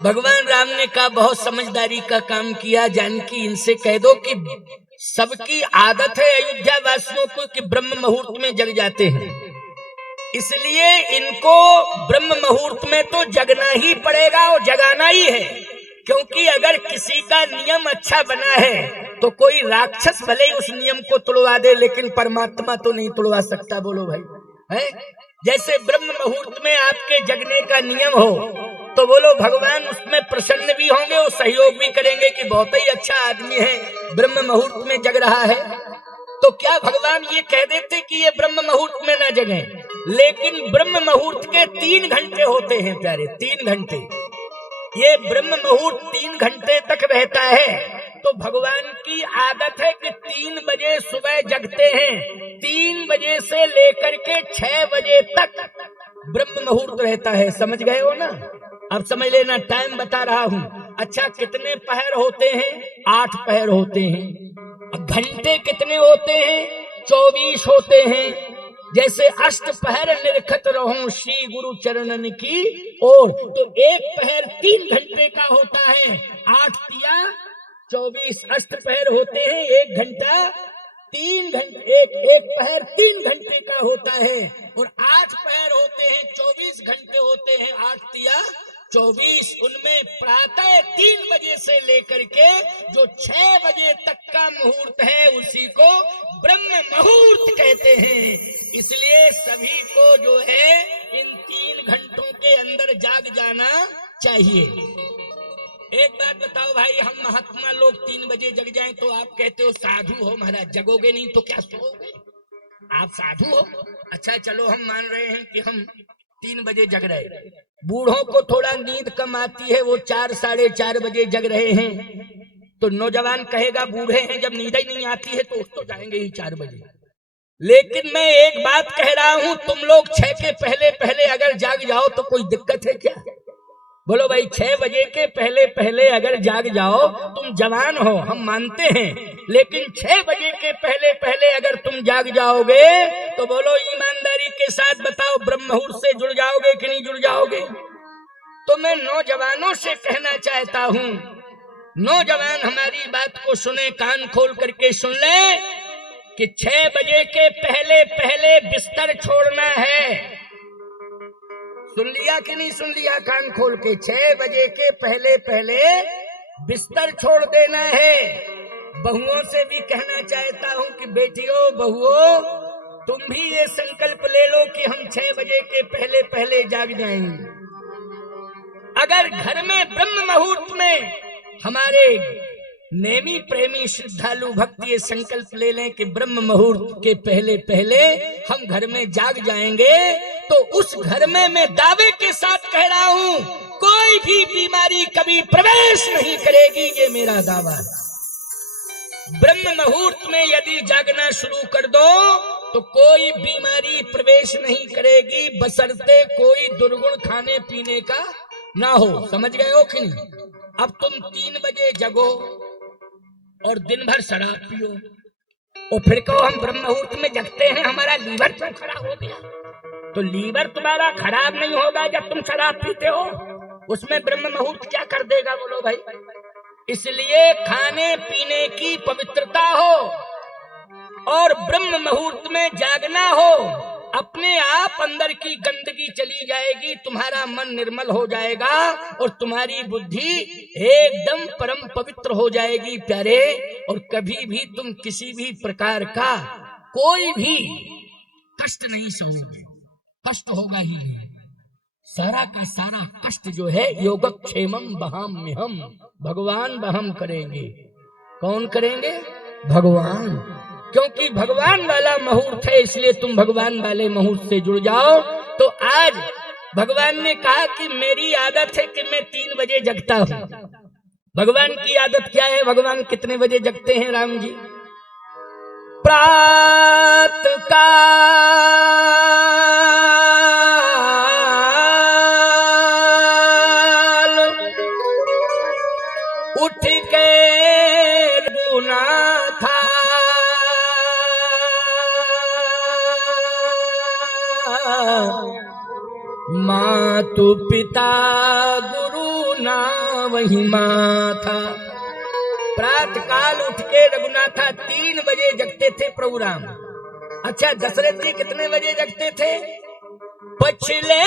भगवान राम ने कहा बहुत समझदारी का काम किया। जानकी इनसे कह दो कि सबकी आदत है अयोध्या वासियों को कि ब्रह्म मुहूर्त में जग जाते हैं, इसलिए इनको ब्रह्म मुहूर्त में तो जगना ही पड़ेगा और जगाना ही है। क्योंकि अगर किसी का नियम अच्छा बना है तो कोई राक्षस भले ही उस नियम को तोड़वा दे, लेकिन परमात्मा तो नहीं तोड़वा सकता। बोलो भाई, है? जैसे ब्रह्म मुहूर्त में आपके जगने का नियम हो तो बोलो भगवान उसमें प्रसन्न भी होंगे और सहयोग भी करेंगे कि बहुत ही अच्छा आदमी है, ब्रह्म मुहूर्त में जग रहा है। तो क्या भगवान ये कह देते कि ये ब्रह्म मुहूर्त में न जगे? लेकिन ब्रह्म मुहूर्त के 3 घंटे होते हैं प्यारे, 3 घंटे। ये ब्रह्म मुहूर्त 3 घंटे तक रहता है। तो भगवान की आदत है कि 3 बजे सुबह जगते हैं। 3 बजे से लेकर के 6 बजे तक ब्रह्म मुहूर्त रहता है। समझ गए हो ना? अब समझ लेना, टाइम बता रहा हूँ। अच्छा, कितने पहर होते हैं? 8 पहर होते हैं। घंटे कितने होते हैं? 24 होते हैं। जैसे अष्ट पहर निरखत रहूं श्री गुरु चरणन की ओर, तो एक पहर 3 घंटे का होता है। 8 तिया 24 अष्ट पहर होते हैं। 1 घंटा 3 घंटे, एक पहर 3 घंटे का होता है। और 8 पहर होते हैं, 24 घंटे होते हैं। 8 तिया 24, उनमें प्रातः 3 बजे से लेकर के जो 6 बजे तक का मुहूर्त है उसी को ब्रह्म मुहूर्त कहते हैं। इसलिए सभी को जो है इन 3 घंटों के अंदर जाग जाना चाहिए। एक बात बताओ भाई, हम महात्मा लोग 3 बजे जग जाएं तो आप कहते हो साधु हो महाराज, जगोगे नहीं तो क्या सोओगे? आप साधु हो? अच्छा चलो, हम मान रहे हैं कि हम 3 बजे जग रहे। बूढ़ों को थोड़ा नींद कम आती है, वो 4 साढ़े 4 बजे जग रहे हैं। तो नौजवान कहेगा बूढ़े हैं, जब नींद ही नहीं आती है तो उठ तो जाएंगे ही 4 बजे। लेकिन मैं एक बात कह रहा हूं, तुम लोग 6 के पहले पहले अगर जाग जाओ तो कोई दिक्कत है क्या? बोलो भाई, 6 बजे के पहले पहले अगर जाग जाओ, तुम जवान हो हम मानते हैं, लेकिन 6 बजे के पहले पहले अगर तुम जाग जाओगे तो बोलो ईमानदारी के साथ बताओ, ब्रह्म मुहूर्त से जुड़ जाओगे कि नहीं जुड़ जाओगे? तो मैं नौजवानों से कहना चाहता हूं, नौजवान हमारी बात को सुने, कान खोल करके सुन ले कि 6 बजे के पहले पहले बिस्तर छोड़ना है। सुन लिया कि नहीं सुन लिया? कान खोल के, 6 बजे के पहले पहले बिस्तर छोड़ देना है। बहुओं से भी कहना चाहता हूं कि बेटियों बहुओं, तुम भी ये संकल्प ले लो कि हम 6 बजे के पहले पहले जाग जाएंगे। अगर घर में ब्रह्म मुहूर्त में हमारे नेमी प्रेमी श्रद्धालु भक्त ये संकल्प ले लें कि ब्रह्म मुहूर्त के पहले पहले हम घर में जाग जाएंगे, तो उस घर में मैं दावे के साथ कह रहा हूं, कोई भी बीमारी कभी प्रवेश नहीं करेगी। ये मेरा दावा है। ब्रह्म मुहूर्त में यदि जागना शुरू कर दो तो कोई बीमारी प्रवेश नहीं करेगी, बशर्ते कोई दुर्गुण खाने पीने का ना हो। समझ गए हो कि नहीं? अब तुम 3 बजे जगो और दिन भर शराब पियो और फिर कहो हम ब्रह्म मुहूर्त में जगते हैं, हमारा लीवर क्यों खराब हो गया? तो लीवर तुम्हारा खराब नहीं होगा जब तुम शराब पीते हो, उसमें ब्रह्म मुहूर्त क्या कर देगा? बोलो भाई। इसलिए खाने पीने की पवित्रता हो और ब्रह्म मुहूर्त में जागना हो, अपने आप अंदर की गंदगी चली जाएगी, तुम्हारा मन निर्मल हो जाएगा और तुम्हारी बुद्धि एकदम परम पवित्र हो जाएगी प्यारे। और कभी भी तुम किसी भी प्रकार का कोई भी कष्ट नहीं समझोगे, कष्ट होगा ही नहीं। सारा का सारा कष्ट जो है योगक्षेमम वहाम्यहम, भगवान वहम करेंगे। कौन करेंगे? भगवान। क्योंकि भगवान वाला मुहूर्त है, इसलिए तुम भगवान वाले मुहूर्त से जुड़ जाओ। तो आज भगवान ने कहा कि मेरी आदत है कि मैं 3 बजे जगता हूं। भगवान की आदत क्या है? भगवान कितने बजे जगते हैं राम जी? प्रातः काल उठ के गुना था, मातु पिता गुरु ना वही माथा। प्रातः काल उठ के रघुनाथा 3 बजे जगते थे प्रभु राम। अच्छा, दशरथ जी कितने बजे जगते थे? पछले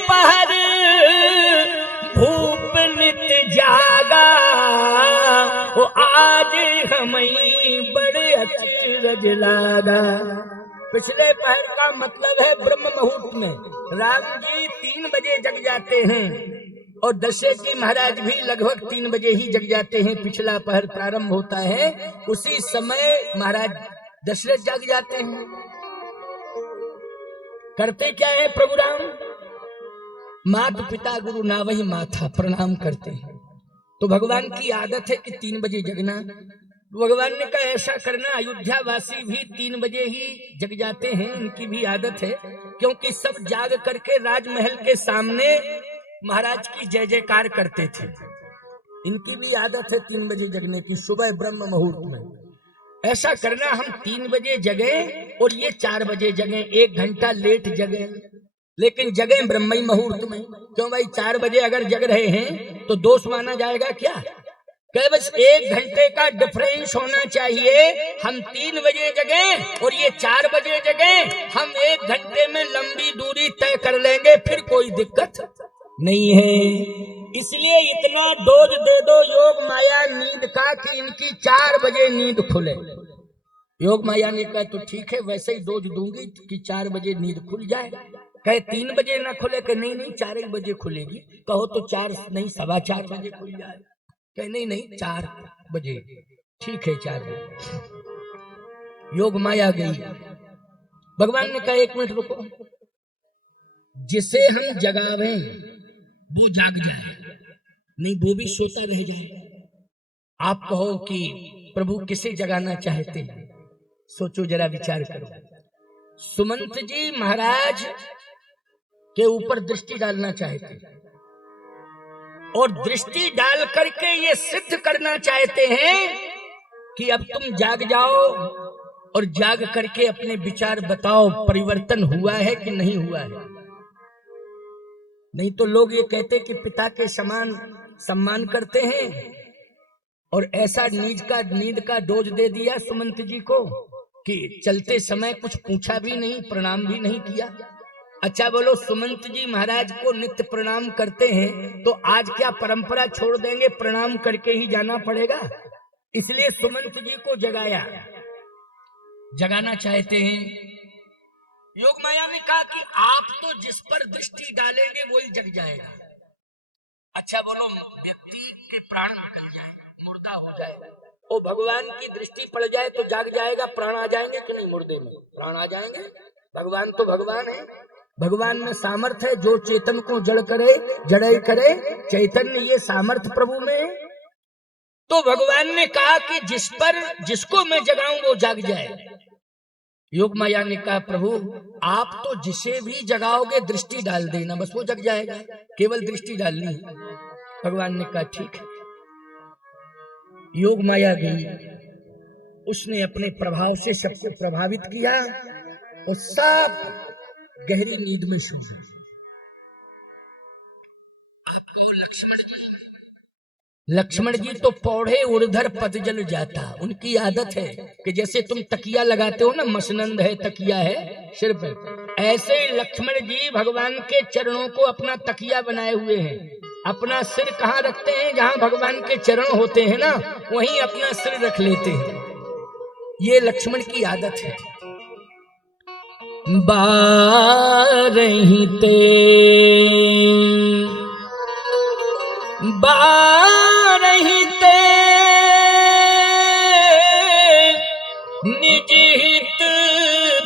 पहर भूप नित जागा, वो आज हमें बड़े अचरज लागा। पिछले पहर का मतलब है ब्रह्म मुहूर्त में। राम जी 3 बजे जग जाते हैं और दशरथ जी महाराज भी लगभग 3 बजे ही जग जाते हैं। पिछला पहर प्रारंभ होता है, उसी समय महाराज दशरथ जग जाते हैं। करते क्या है प्रभु राम? माता पिता गुरु ना वही माथा, प्रणाम करते हैं। तो भगवान की आदत है कि 3 बजे जगना। भगवान ने कहा ऐसा करना। अयोध्या वासी भी 3 बजे ही जग जाते हैं, इनकी भी आदत है, क्योंकि सब जाग करके राजमहल के सामने महाराज की जय जयकार करते थे। इनकी भी आदत है 3 बजे जगने की, सुबह ब्रह्म मुहूर्त में। ऐसा करना हम 3 बजे जगे और ये 4 बजे जगे, 1 घंटा लेट जगे, लेकिन जगे ब्रह्म मुहूर्त में। क्यों भाई, 4 बजे अगर जग रहे हैं तो दोष माना जाएगा क्या? कहे बस 1 घंटे का डिफरेंस होना चाहिए। हम 3 बजे जगे और ये 4 बजे जगे, हम 1 घंटे में लंबी दूरी तय कर लेंगे, फिर कोई दिक्कत नहीं है। इसलिए इतना डोज दे दो योग माया नींद का कि इनकी 4 बजे नींद खुले। योग माया ने कहा तो ठीक है, वैसे ही डोज दूंगी कि 4 बजे नींद खुल जाए। कहे 3 बजे ना खुले? कहे नहीं 4 बजे खुलेगी। कहो तो 4 नहीं 4:15 बजे खुल जाए। कहे नहीं 4 बजे ठीक है, 4 बजे। योग माया गई। भगवान ने कहा 1 मिनट रुको, जिसे हम जगावें वो जाग जाए, नहीं वो भी सोता रह जाए। आप कहो कि प्रभु किसे जगाना चाहते हैं? सोचो जरा, विचार करो। सुमंत जी महाराज के ऊपर दृष्टि डालना चाहते हैं और दृष्टि डाल करके ये सिद्ध करना चाहते हैं कि अब तुम जाग जाओ और जाग करके अपने विचार बताओ, परिवर्तन हुआ है कि नहीं हुआ है। नहीं तो लोग ये कहते कि पिता के समान सम्मान करते हैं और ऐसा नींद का डोज दे दिया सुमंत जी को कि चलते समय कुछ पूछा भी नहीं, प्रणाम भी नहीं किया। अच्छा बोलो, सुमंत जी महाराज को नित्य प्रणाम करते हैं तो आज क्या परंपरा छोड़ देंगे? प्रणाम करके ही जाना पड़ेगा। इसलिए सुमंत जी को जगाना चाहते हैं। योग माया ने कहा कि आप तो जिस पर दृष्टि डालेंगे वही जग जाएगा। अच्छा बोलो, व्यक्ति के प्राण मुर्दा हो जाएगा, वो भगवान की दृष्टि पड़ जाए तो जाग जाएगा। प्राण आ जाएंगे कि नहीं? मुर्दे में प्राण आ जाएंगे। भगवान तो भगवान है, भगवान में सामर्थ्य है। जो चेतन को जड़ करे चैतन्य, ये सामर्थ्य प्रभु में है। तो भगवान ने कहा कि जिसको मैं जगाऊं वो जाग जाए। योग माया ने कहा प्रभु आप तो जिसे भी जगाओगे दृष्टि डाल देना, बस वो जग जाएगा, केवल दृष्टि डालनी है। भगवान ने कहा ठीक है। योग माया गई, उसने अपने प्रभाव से सबको प्रभावित किया और सब गहरी नींद में सो गए। आपको लक्ष्मण जी तो पौड़े उड़धर पतजल जाता। उनकी आदत है कि जैसे तुम तकिया लगाते हो ना, मसनंद है तकिया है सिर पे, ऐसे ही लक्ष्मण जी भगवान के चरणों को अपना तकिया बनाए हुए हैं। अपना सिर कहाँ रखते हैं? जहाँ भगवान के चरण होते हैं ना, वहीं अपना सिर रख लेते हैं। ये लक्ष्मण की आदत है। बारहिते निज हित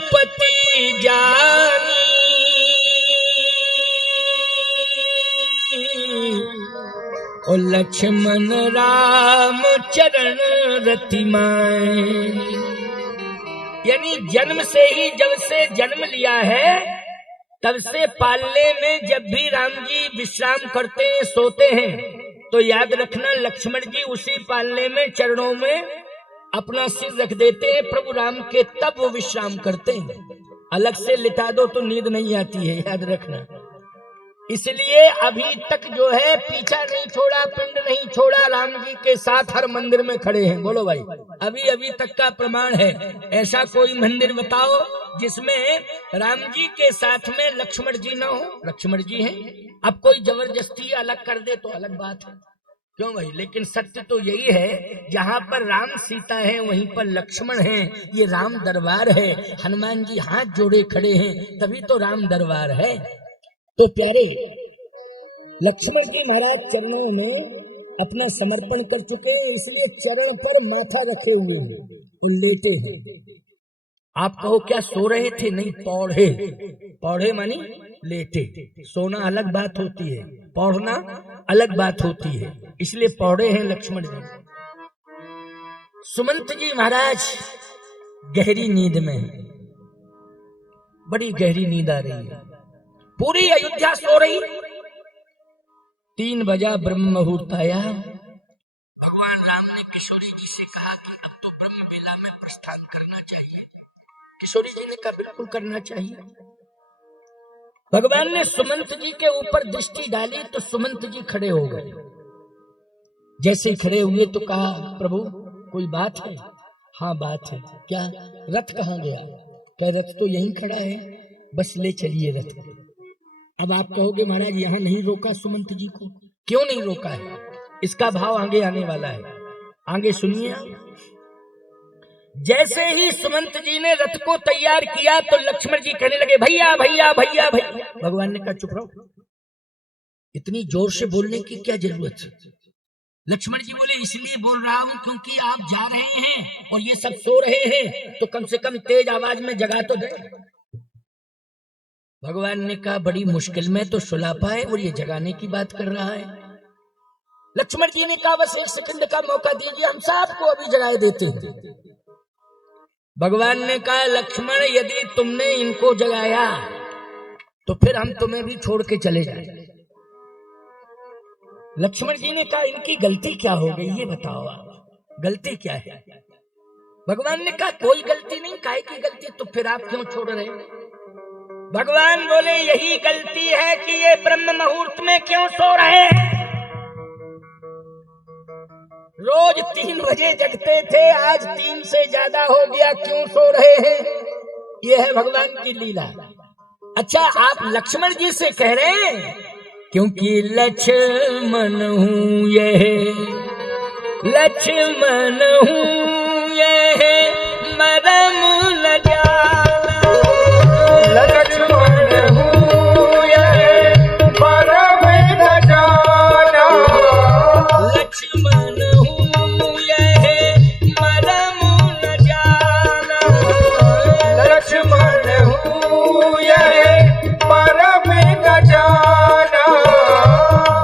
पति जानी, और लक्ष्मण राम चरण रति माए। यानी जन्म से ही, जब से जन्म लिया है तब से पालने में जब भी राम जी विश्राम करते हैं, सोते हैं, तो याद रखना लक्ष्मण जी उसी पालने में चरणों में अपना सिर रख देते हैं प्रभु राम के, तब वो विश्राम करते हैं। अलग से लिटा दो तो नींद नहीं आती है, याद रखना। इसलिए अभी तक जो है पीछा नहीं छोड़ा, पिंड नहीं छोड़ा, राम जी के साथ हर मंदिर में खड़े हैं। बोलो भाई, अभी अभी तक का प्रमाण है। ऐसा कोई मंदिर बताओ जिसमें राम जी के साथ में लक्ष्मण जी ना हो? लक्ष्मण जी हैं। अब कोई जबरदस्ती अलग कर दे तो अलग बात है, क्यों भाई? लेकिन सत्य तो यही है, जहां पर राम सीता है वहीं पर लक्ष्मण है। ये राम दरबार है। हनुमान जी हाथ जोड़े खड़े हैं, तभी तो राम दरबार है। तो प्यारे, लक्ष्मण जी महाराज चरणों में अपना समर्पण कर चुके हैं, इसलिए चरण पर माथा रखे हुए हैं और लेटे हैं। आप कहो क्या सो रहे थे? नहीं, पौढ़े। पौढ़े मानी लेटे। सोना अलग बात होती है, पौढ़ना अलग बात होती है, इसलिए पौढ़े हैं लक्ष्मण जी। सुमंत जी महाराज गहरी नींद में, बड़ी गहरी नींद आ रही है। पूरी अयोध्या सो रही। 3 बजा ब्रह्म मुहूर्त आया। भगवान राम ने किशोरी जी से कहा कि अब तो ब्रह्म बेला में प्रस्थान करना चाहिए। किशोरी जी ने कहा बिल्कुल करना चाहिए। भगवान ने सुमंत जी के ऊपर दृष्टि डाली तो सुमंत जी खड़े हो गए। जैसे खड़े हुए तो कहा प्रभु कोई बात है? हाँ बात है। क्या? रथ कहाँ गया? क्या रथ तो यहीं खड़ा है, बस ले चलिए रथ। अब आप कहोगे महाराज यहाँ नहीं रोका सुमंत जी को, क्यों नहीं रोका है? इसका भाव आगे आने वाला है, आगे सुनिए। जैसे ही सुमंत जी ने रथ को तैयार किया तो लक्ष्मण जी कहने लगे भैया भैया भैया भैया। भगवान ने कहा चुप रहो, इतनी जोर से बोलने की क्या जरूरत है? लक्ष्मण जी बोले इसलिए बोल रहा हूं क्योंकि आप जा रहे हैं और ये सब सो रहे हैं, तो कम से कम तेज आवाज में जगा तो दे। भगवान ने कहा बड़ी मुश्किल में तो सुला पाए और ये जगाने की बात कर रहा है। लक्ष्मण जी ने कहा बस 1 सेकंड का मौका दीजिए, हम सबको अभी जगाए देते हैं। भगवान ने कहा लक्ष्मण यदि तुमने इनको जगाया तो फिर हम तुम्हें भी छोड़ के चले जाए। लक्ष्मण जी ने कहा इनकी गलती क्या हो गई ये बताओ, आप गलती क्या है? भगवान ने कहा कोई गलती नहीं। काहे की गलती? तो फिर आप क्यों छोड़ रहे? भगवान बोले यही गलती है कि ये ब्रह्म मुहूर्त में क्यों सो रहे हैं। रोज 3 बजे जगते थे, आज 3 से ज्यादा हो गया, क्यों सो रहे हैं? ये है भगवान की लीला। अच्छा आप लक्ष्मण जी से कह रहे हैं क्योंकि लक्ष्मण हूँ ये, लक्ष्मण हूँ ये मरम न जाना, लक्ष्मण हूँ ये मरम न जाना, लक्ष्मण हूँ ये मरम न जाना, लक्ष्मण हूँ ये मरम न जाना,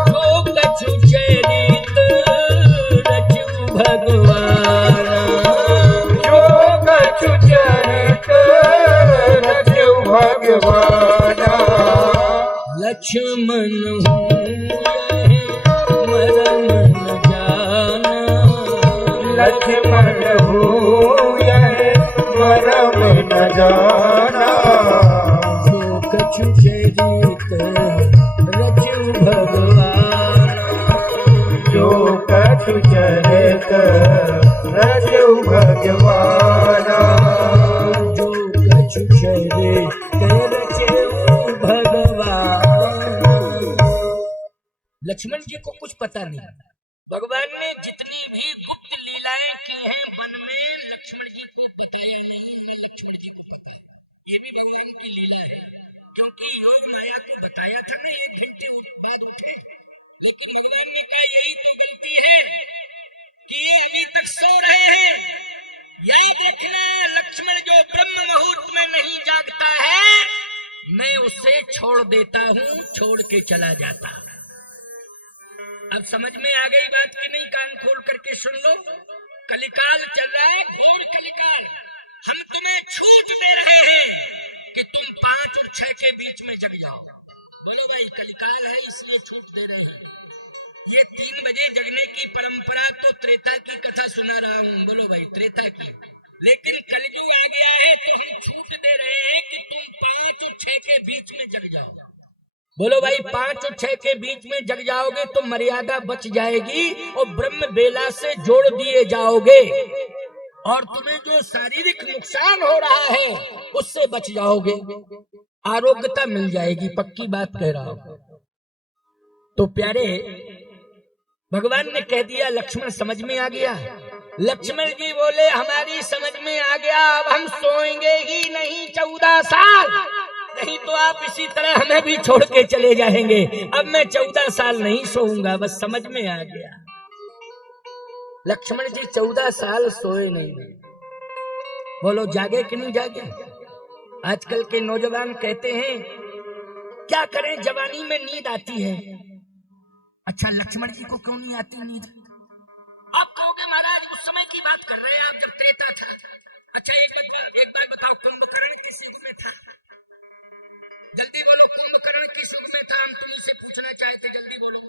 जो कछु चरित रचु भगवान, जो कछु चरित रचु भगवान, लक्ष्मण हूँ ये मरम न जाना, लक्ष्मण हूँ ये मरम न जाना, जो कछु चरित रचु भगवान, जो कछु चरित रचु भगवान, जो कछु चरित रचु भगवान। लक्ष्मण जी को कुछ पता नहीं। भगवान ने जितनी भी गुप्त लीलाएं की हैं मन में लक्ष्मण जी को बताया नहीं। लक्ष्मण जी को पता ये भी भगवान की लीला है, क्योंकि योग माया को बताया था ना ये घंटे लेकिन भगवान ने कहा यही तो गलती है कि अभी तक सो रहे हैं। याद रखना लक्ष्मण जो ब्रह्म मुहूर्त में नहीं जागता है मैं उसे छोड़ देता हूँ, छोड़ के चला जाता। अब समझ में आ गई बात की नहीं? कान खोल करके सुन लो। कलिकाल चल रहा है, घोर कलिकाल। हम तुम्हें छूट दे रहे हैं कि तुम 5 और 6 के बीच में जग जाओ। बोलो भाई कलिकाल है इसलिए छूट दे रहे हैं। ये 3 बजे जगने की परंपरा तो त्रेता की कथा सुना रहा हूँ। बोलो भाई त्रेता की, लेकिन कलयुग आ गया है तो हम छूट दे रहे हैं कि तुम 5 और 6 के बीच में जग जाओ। बोलो भाई 5 और 6 के बीच में जग जाओगे तो मर्यादा बच जाएगी और ब्रह्म बेला से जोड़ दिए जाओगे और तुम्हें जो शारीरिक नुकसान हो रहा है उससे बच जाओगे, आरोग्यता मिल जाएगी, पक्की बात कह रहा हूं। तो प्यारे भगवान ने कह दिया, लक्ष्मण समझ में आ गया। लक्ष्मण जी बोले हमारी समझ में आ गया, अब हम सोएंगे ही नहीं 14 साल, नहीं तो आप इसी तरह हमें भी छोड़ के चले जाएंगे। अब मैं 14 साल नहीं सोऊंगा, बस समझ में आ गया। लक्ष्मण जी 14 साल सोए नहीं। बोलो जागे कि नहीं जागे? आजकल के नौजवान कहते हैं क्या करें, जवानी में नींद आती है। अच्छा लक्ष्मण जी को क्यों नहीं आती नींद? आप कहोगे महाराज उस समय की बात कर रहे हैं आप जब त्रेता था। अच्छा एक बार बताओ, कुंभकर्ण किस युग में था? जल्दी बोलो, कुंभकर्ण किस युग में था? हम तुम्हीं से पूछना चाहते, जल्दी बोलो।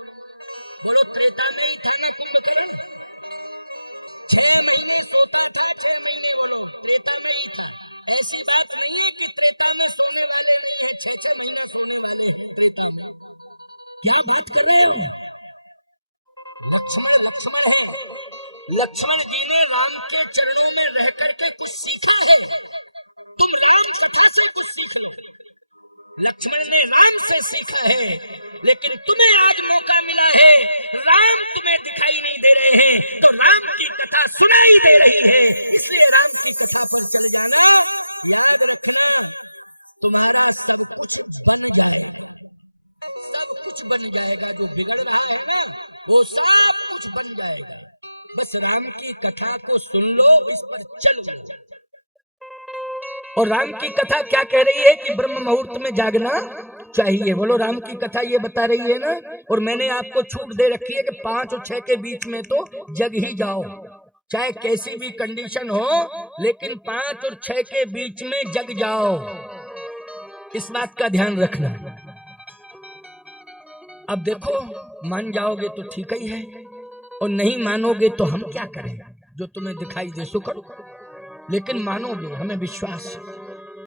बोलो त्रेता में ही था ना कुंभकर्ण? 6 महीने सोता था, 6 महीने, बोलो त्रेता में ही था। ऐसी बात नहीं है कि त्रेता में सोने वाले नहीं है, 6 महीने सोने वाले हैं त्रेता में। क्या बात कर रहे हो? लक्ष्मण है। लक्ष्मण जी ने राम के चरणों में रह करके कुछ सीखा है। तुम राम कथा से कुछ सीख लो। लक्ष्मण ने राम से सीखा है, लेकिन तुम्हें आज मौका मिला है, राम तुम्हें दिखाई नहीं दे रहे हैं तो राम की कथा सुनाई दे रही है, इसलिए राम की कथा पर चले जाना। याद रखना तुम्हारा सब कुछ बन जाएगा, सब कुछ बन जाएगा। जो बिगड़ रहा है ना वो सब कुछ बन जाएगा। बस राम की कथा को सुन लो, इस पर चलो। और राम की कथा क्या कह रही है कि ब्रह्म मुहूर्त में जागना चाहिए। बोलो राम की कथा ये बता रही है ना। और मैंने आपको छूट दे रखी है कि 5 और 6 के बीच में तो जग ही जाओ, चाहे कैसी भी कंडीशन हो, लेकिन 5 और 6 के बीच में जग जाओ। इस बात का ध्यान रखना। अब देखो, मान जाओगे तो ठीक ही है और नहीं मानोगे तो हम क्या करें? जो तुम्हें दिखाई दे सो करो, लेकिन मानोगे, हमें विश्वास है।